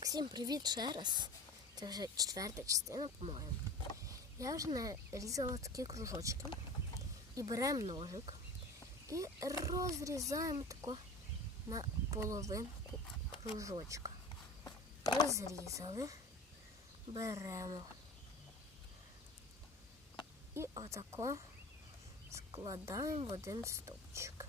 Так, всім привіт ще раз. Це вже четверта частина, по-моєму. Я вже нарізала такі кружочки. І беремо ножик і розрізаємо тако на половинку кружочка. Розрізали, беремо. І отако складаємо в один стовпчик.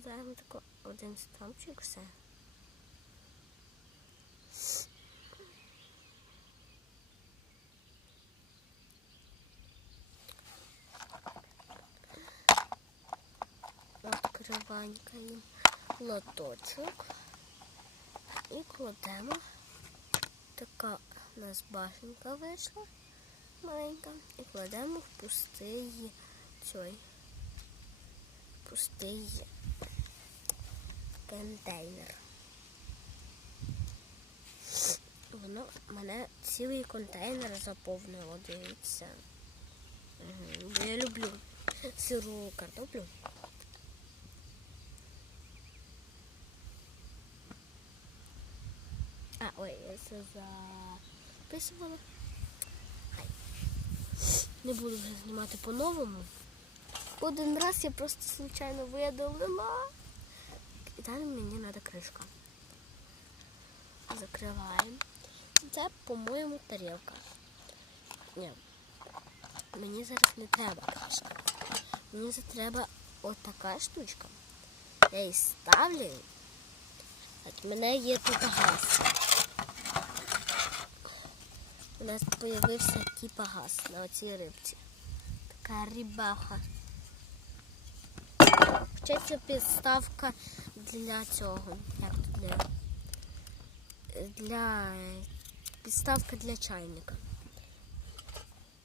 Складаємо тако один стовпчик, все. Відкриванькаємо лоточок і кладемо. Така у нас башенка вийшла маленька. І кладемо в пустий цей пустий контейнер. Воно мене цілий контейнер заповнило, дивіться. Я люблю сиру картоплю. А, ой, я це записувала. Не буду вже знімати по-новому. Один раз я просто случайно видалила. І далі мені треба кришка. Закриваємо. Це, по-моєму, тарілка. Ні. Мені зараз не треба кришка. Мені зараз треба отака штучка. Я її ставлю. От мене є тут газ. У нас з'явився типа газ на оцій рибці. Така рибаха. Хоча це підставка для цього. Як тут для, для підставка для чайника.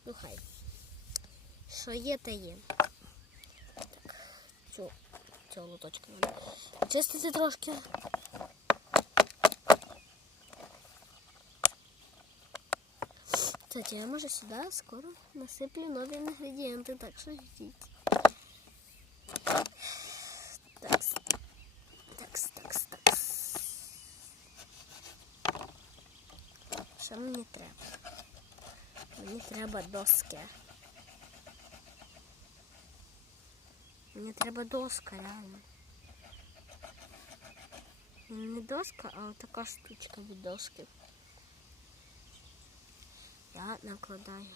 Ну хай. Що є, та є. Так, цю, цього лоточка. Чистити трошки. Кстати, я може сюди скоро насиплю нові інгредієнти, так що ждіть. Що мені треба? Мені треба доски. Мені треба доска, реально. Не доска, а така штучка від доски. Я накладаю